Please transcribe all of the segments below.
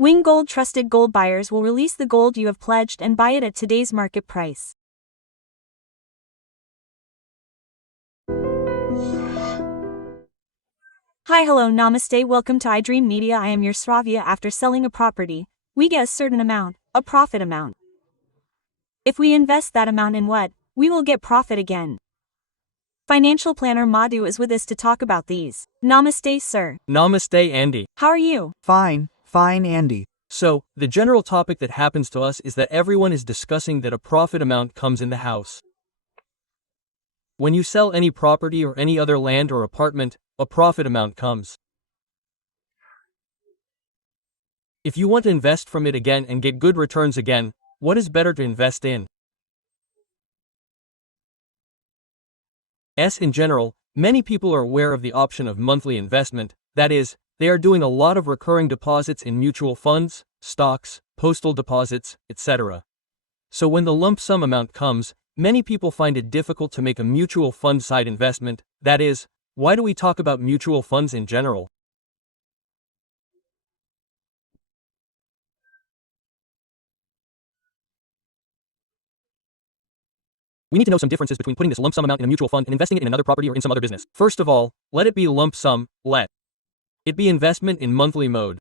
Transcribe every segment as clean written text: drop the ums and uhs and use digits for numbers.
Wing Gold trusted gold buyers will release the gold you have pledged and buy it at today's market price. Hi, hello, namaste, welcome to iDream Media. I am your Sravya. After selling a property, we get a certain amount, a profit amount. If we invest that amount in what, we will get profit again. Financial planner Madhu is with us to talk about these. Namaste, sir. Namaste, Andy. How are you? Fine, Andy. So, the general topic that happens to us is that everyone is discussing that a profit amount comes in the house. When you sell any property or any other land or apartment, a profit amount comes. If you want to invest from it again and get good returns again, what is better to invest in? In general, many people are aware of the option of monthly investment, that is, they are doing a lot of recurring deposits in mutual funds, stocks, postal deposits, etc. So when the lump sum amount comes, many people find it difficult to make a mutual fund side investment, that is, why do we talk about mutual funds in general? We need to know some differences between putting this lump sum amount in a mutual fund and investing it in another property or in some other business. First of all, let it be lump sum, let it be investment in monthly mode.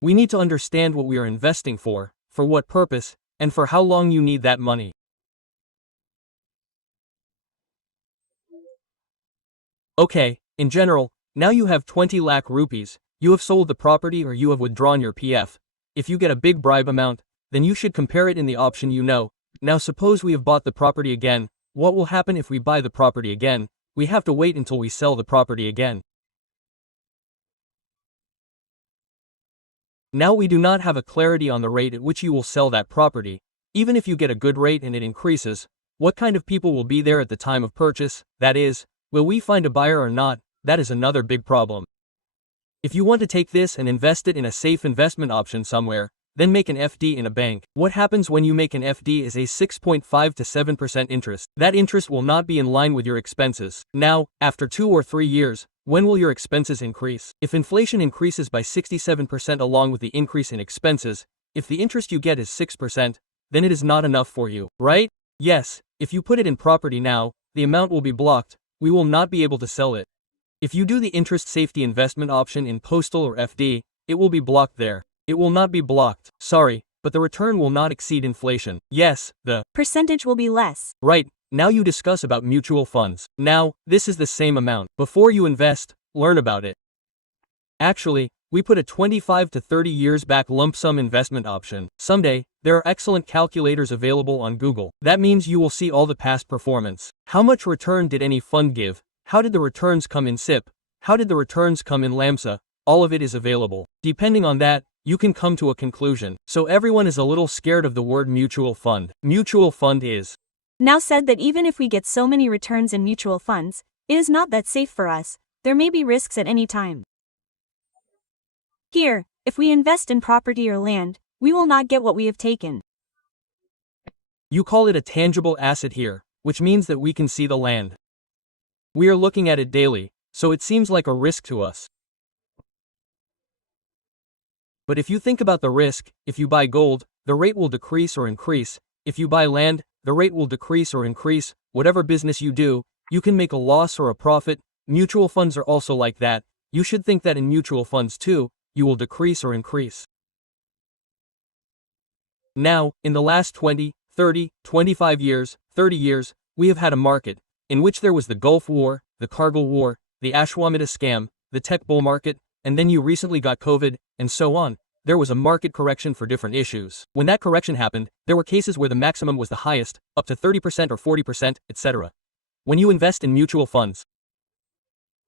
We need to understand what we are investing for what purpose, and for how long you need that money. Okay, in general, now you have 20 lakh rupees, you have sold the property or you have withdrawn your PF. If you get a big bribe amount, then you should compare it in the option you know. Now suppose we have bought the property again, what will happen if we buy the property again? We have to wait until we sell the property again. Now we do not have a clarity on the rate at which you will sell that property. Even if you get a good rate and it increases, what kind of people will be there at the time of purchase? That is, will we find a buyer or not? That is another big problem. If you want to take this and invest it in a safe investment option somewhere, then make an FD in a bank. What happens when you make an FD is a 6.5 to 7% interest. That interest will not be in line with your expenses. Now, after 2 or 3 years, when will your expenses increase? If inflation increases by 67% along with the increase in expenses, if the interest you get is 6%, then it is not enough for you, right? Yes, if you put it in property now, the amount will be blocked, we will not be able to sell it. If you do the interest safety investment option in postal or FD, it will be blocked there. It will not be blocked, sorry, but the return will not exceed inflation. Yes, the percentage will be less. Right, now you discuss about mutual funds. Now, this is the same amount. Before you invest, learn about it. Actually, we put a 25 to 30 years back lump sum investment option. Someday, there are excellent calculators available on Google. That means you will see all the past performance. How much return did any fund give? How did the returns come in SIP? How did the returns come in LumpSum? All of it is available. Depending on that, you can come to a conclusion. So everyone is a little scared of the word mutual fund. Mutual fund is now said that even if we get so many returns in mutual funds, it is not that safe for us. There may be risks at any time. Here, if we invest in property or land, we will not get what we have taken. You call it a tangible asset here, which means that we can see the land. We are looking at it daily, so it seems like a risk to us. But if you think about the risk, if you buy gold, the rate will decrease or increase. If you buy land, the rate will decrease or increase. Whatever business you do, you can make a loss or a profit. Mutual funds are also like that. You should think that in mutual funds too, you will decrease or increase. Now, in the last 20, 30, 25 years, 30 years, we have had a market in which there was the Gulf War, the Kargil War, the Ashwamedha scam, the tech bull market, and then you recently got COVID, and so on. There was a market correction for different issues. When that correction happened, there were cases where the maximum was the highest, up to 30% or 40%, etc. When you invest in mutual funds,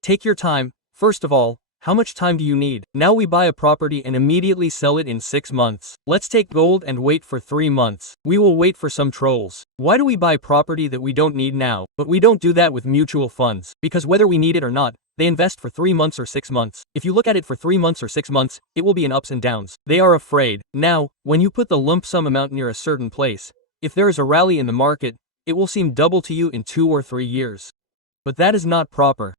take your time. First of all, how much time do you need? Now we buy a property and immediately sell it in 6 months. Let's take gold and wait for 3 months. We will wait for some trolls. Why do we buy property that we don't need now? But we don't do that with mutual funds, because whether we need it or not, they invest for 3 months or 6 months. If you look at it for 3 months or 6 months, it will be in ups and downs. They are afraid. Now, when you put the lump sum amount near a certain place, if there is a rally in the market, it will seem double to you in 2 or 3 years. But that is not proper.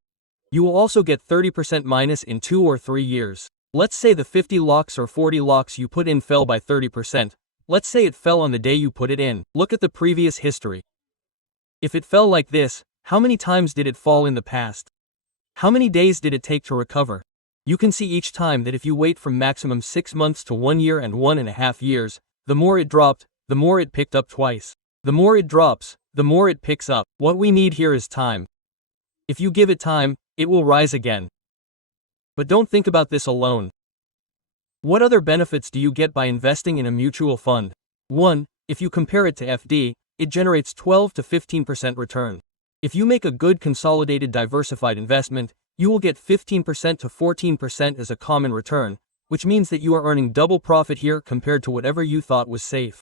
You will also get 30% minus in 2 or 3 years. Let's say the 50 locks or 40 locks you put in fell by 30%. Let's say it fell on the day you put it in. Look at the previous history. If it fell like this, how many times did it fall in the past? How many days did it take to recover? You can see each time that if you wait from maximum 6 months to 1 year and 1.5 years, the more it dropped, the more it picked up twice. The more it drops, the more it picks up. What we need here is time. If you give it time, it will rise again. But don't think about this alone. What other benefits do you get by investing in a mutual fund? 1. If you compare it to FD, it generates 12 to 15% return. If you make a good consolidated diversified investment, you will get 15% to 14% as a common return, which means that you are earning double profit here compared to whatever you thought was safe.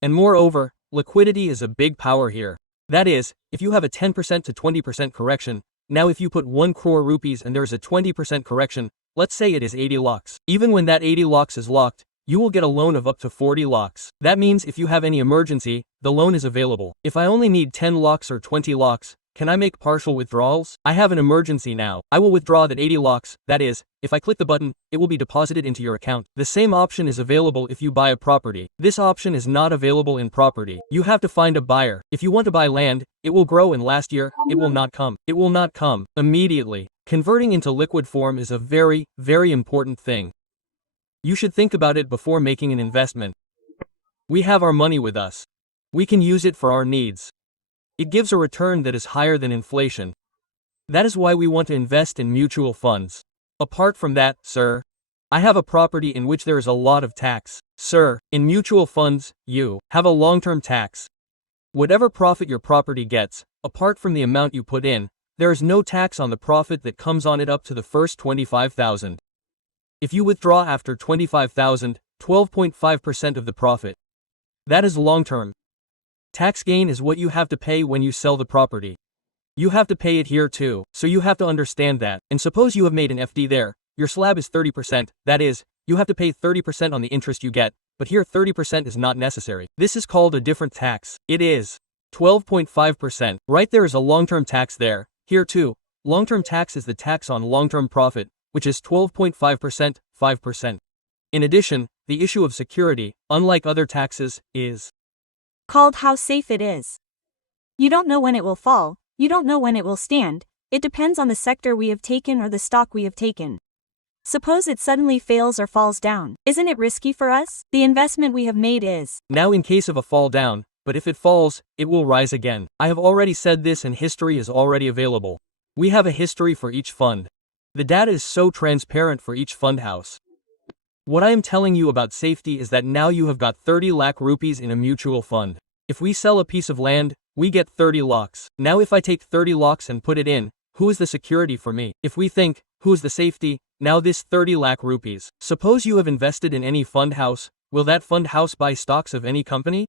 And moreover, liquidity is a big power here. That is, if you have a 10% to 20% correction, now if you put 1 crore rupees and there's a 20% correction, let's say it is 80 lakhs. Even when that 80 lakhs is locked, you will get a loan of up to 40 lakhs. That means if you have any emergency, the loan is available. If I only need 10 lakhs or 20 lakhs, can I make partial withdrawals? I have an emergency now. I will withdraw that 80 lakhs, that is, if I click the button, it will be deposited into your account. The same option is available if you buy a property. This option is not available in property. You have to find a buyer. If you want to buy land, it will grow, and last year, it will not come. It will not come immediately. Converting into liquid form is a very, very important thing. You should think about it before making an investment. We have our money with us. We can use it for our needs. It gives a return that is higher than inflation. That is why we want to invest in mutual funds. Apart from that, sir, I have a property in which there is a lot of tax. Sir, in mutual funds, you have a long-term tax. Whatever profit your property gets, apart from the amount you put in, there is no tax on the profit that comes on it up to the first 25,000. If you withdraw after 25,000, 12.5% of the profit. That is long-term. Tax gain is what you have to pay when you sell the property. You have to pay it here too, so you have to understand that. And suppose you have made an FD there, your slab is 30%, that is, you have to pay 30% on the interest you get, but here 30% is not necessary. This is called a different tax. It is 12.5%. Right, there is a long-term tax there. Here too, long-term tax is the tax on long-term profit, which is 12.5%, 5%. In addition, the issue of security, unlike other taxes, is called how safe it is. You don't know when it will fall, you don't know when it will stand, it depends on the sector we have taken or the stock we have taken. Suppose it suddenly fails or falls down. Isn't it risky for us? The investment we have made is now in case of a fall down, but if it falls, it will rise again. I have already said this and history is already available. We have a history for each fund. The data is so transparent for each fund house. What I am telling you about safety is that now you have got 30 lakh rupees in a mutual fund. If we sell a piece of land, we get 30 lakhs. Now if I take 30 lakhs and put it in, who is the security for me? If we think, who is the safety? Now this 30 lakh rupees. Suppose you have invested in any fund house, will that fund house buy stocks of any company?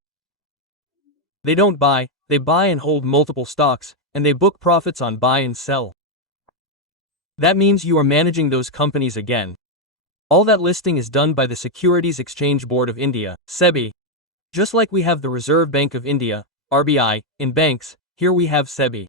They don't buy, they buy and hold multiple stocks, and they book profits on buy and sell. That means you are managing those companies again. All that listing is done by the Securities Exchange Board of India, SEBI. Just like we have the Reserve Bank of India, RBI, in banks, here we have SEBI.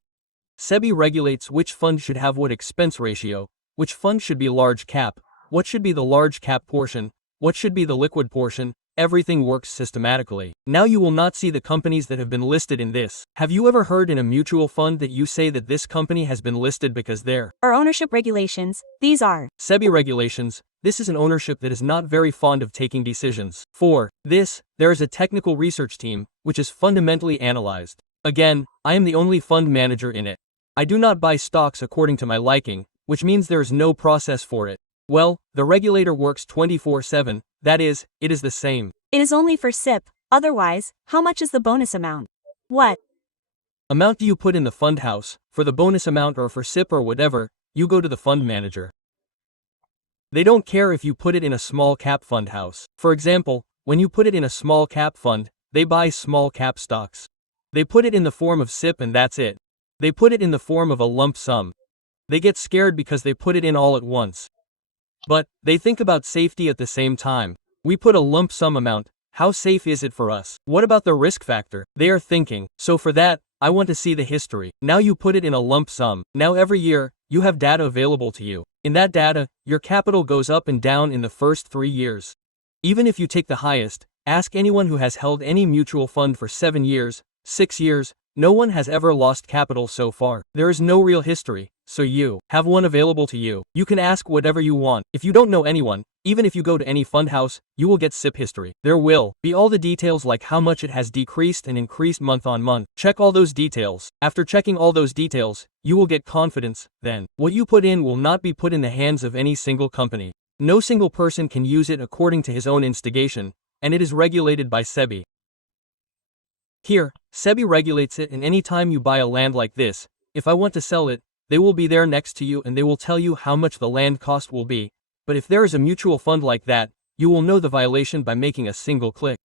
SEBI regulates which fund should have what expense ratio, which fund should be large cap, what should be the large cap portion, what should be the liquid portion. Everything works systematically. Now you will not see the companies that have been listed in this. Have you ever heard in a mutual fund that you say that this company has been listed because there are ownership regulations? These are SEBI regulations. This is an ownership that is not very fond of taking decisions. For this, there is a technical research team, which is fundamentally analyzed. Again, I am the only fund manager in it. I do not buy stocks according to my liking, which means there is no process for it. Well, the regulator works 24/7, that is, it is the same. It is only for SIP, otherwise, how much is the bonus amount? What amount do you put in the fund house? For the bonus amount or for SIP or whatever, you go to the fund manager. They don't care if you put it in a small cap fund house. For example, when you put it in a small cap fund, they buy small cap stocks. They put it in the form of SIP and that's it. They put it in the form of a lump sum. They get scared because they put it in all at once. But they think about safety at the same time. We put a lump sum amount, how safe is it for us? What about the risk factor? They are thinking, so for that, I want to see the history. Now you put it in a lump sum. Now every year, you have data available to you. In that data, your capital goes up and down in the first 3 years. Even if you take the highest, ask anyone who has held any mutual fund for 7 years, 6 years, no one has ever lost capital so far. There is no real history, so you have one available to you. You can ask whatever you want. If you don't know anyone, even if you go to any fund house, you will get SIP history. There will be all the details like how much it has decreased and increased month on month. Check all those details. After checking all those details, you will get confidence. Then, what you put in will not be put in the hands of any single company. No single person can use it according to his own instigation, and it is regulated by SEBI. Here, SEBI regulates it, and any time you buy a land like this, if I want to sell it, they will be there next to you and they will tell you how much the land cost will be. But if there is a mutual fund like that, you will know the violation by making a single click.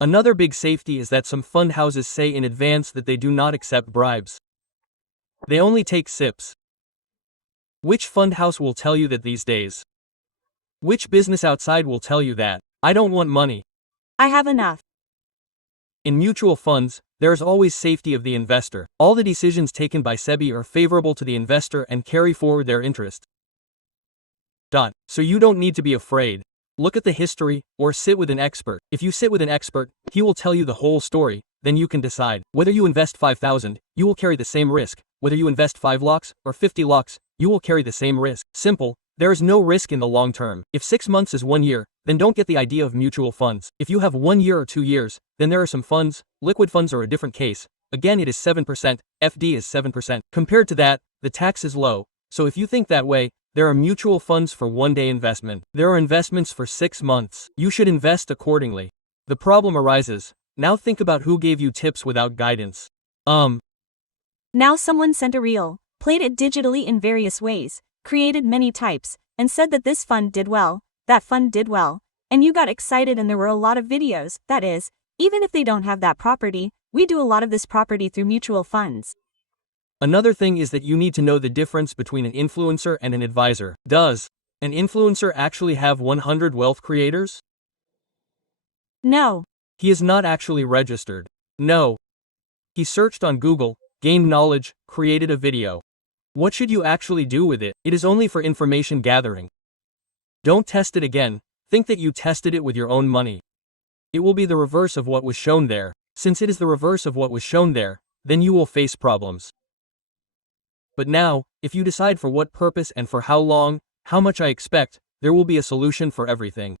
Another big safety is that some fund houses say in advance that they do not accept bribes. They only take SIPs. Which fund house will tell you that these days? Which business outside will tell you that? I don't want money. I have enough. In mutual funds, there is always safety of the investor. All the decisions taken by SEBI are favorable to the investor and carry forward their interest. So you don't need to be afraid. Look at the history, or sit with an expert. If you sit with an expert, he will tell you the whole story, then you can decide. Whether you invest 5,000, you will carry the same risk. Whether you invest 5 lakhs or 50 lakhs, you will carry the same risk. Simple. There is no risk in the long term. If 6 months is 1 year, then don't get the idea of mutual funds. If you have 1 year or 2 years, then there are some funds. Liquid funds are a different case. Again, it is 7%, FD is 7%. Compared to that, the tax is low. So if you think that way, there are mutual funds for one-day investment. There are investments for 6 months. You should invest accordingly. The problem arises. Now think about who gave you tips without guidance. Now someone sent a reel, played it digitally in various ways, created many types, and said that this fund did well, that fund did well, and you got excited and there were a lot of videos. That is, even if they don't have that property, we do a lot of this property through mutual funds. Another thing is that you need to know the difference between an influencer and an advisor. Does an influencer actually have 100 wealth creators? No. He is not actually registered. No. He searched on Google, gained knowledge, created a video. What should you actually do with it? It is only for information gathering. Don't test it again. Think that you tested it with your own money. It will be the reverse of what was shown there. Since it is the reverse of what was shown there, then you will face problems. But now, if you decide for what purpose and for how long, how much I expect, there will be a solution for everything.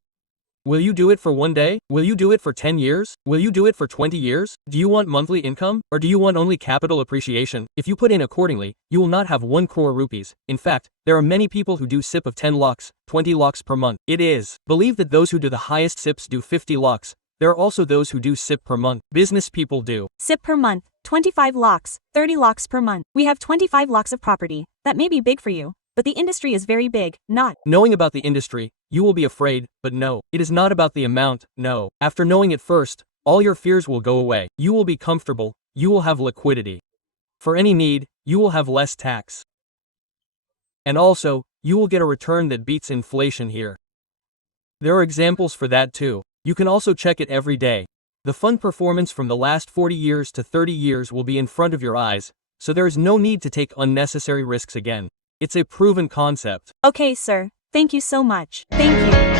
Will you do it for 1 day? Will you do it for 10 years? Will you do it for 20 years? Do you want monthly income? Or do you want only capital appreciation? If you put in accordingly, you will not have 1 crore rupees. In fact, there are many people who do SIP of 10 lakhs, 20 lakhs per month. It is believed that those who do the highest SIPs do 50 lakhs. There are also those who do SIP per month. Business people do SIP per month, 25 lakhs, 30 lakhs per month. We have 25 lakhs of property. That may be big for you, but the industry is very big, not. Knowing about the industry, you will be afraid, but no. It is not about the amount, no. After knowing it first, all your fears will go away. You will be comfortable, you will have liquidity. For any need, you will have less tax. And also, you will get a return that beats inflation here. There are examples for that too. You can also check it every day. The fund performance from the last 40 years to 30 years will be in front of your eyes, so there is no need to take unnecessary risks again. It's a proven concept. Okay, sir. Thank you so much. Thank you.